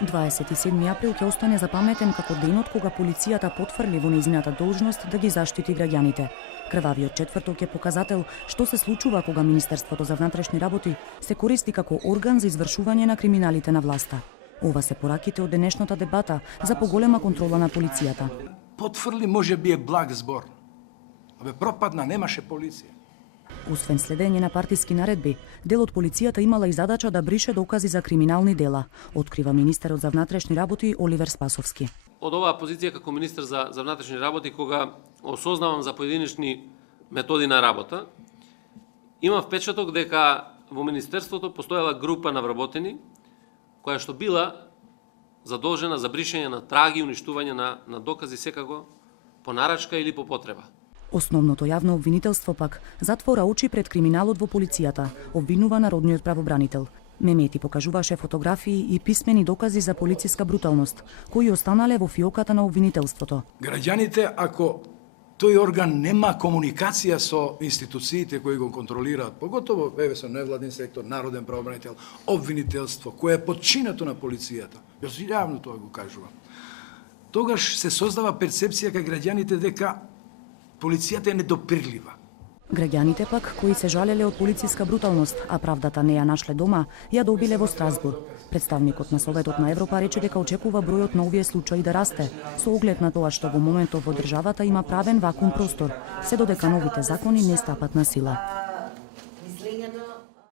27 април ќе остане запаметен како денот кога полицијата потврли во нејзината должност да ги заштити граѓаните. Крвавиот четврток е показател што се случува кога Министерството за внатрешни работи се користи како орган за извршување на криминалите на власта. Ова се пораките од денешната дебата за поголема контрола на полицијата. Потврли може би е благ збор. Абе пропадна, немаше полиција. Освен следење на партиски наредби, дел од полицијата имала и задача да брише докази за криминални дела, открива министерот за внатрешни работи Оливер Спасовски. Од оваа позиција како министер за внатрешни работи, кога осознавам за поединечни методи на работа, имам впечаток дека во министерството постоела група на вработени која што била задолжена за бришење на траги и уништување на докази секако по нарачка или по потреба. Основното јавно обвинителство пак затвора очи пред криминалот во полицијата, обвинува народниот правобранител. Мемети покажуваше фотографии и писмени докази за полициска бруталност, кои останале во фиоката на обвинителството. Граѓаните, ако тој орган нема комуникација со институциите кои го контролираат, поготово со невладин сектор, народен правобранител, обвинителство, кое е подчинето на полицијата, јас јавно тоа го кажувам, тогаш се создава перцепција кај граѓаните дека полицијата е недопирлива. Граѓаните пак, кои се жалеле од полициска бруталност, а правдата не ја нашле дома, ја добиле во Страсбург. Представникот на Советот на Европа рече дека очекува бројот на овие случаи да расте, со оглед на тоа што во моментов во државата има правен вакуум простор, се додека новите закони не стапат на сила.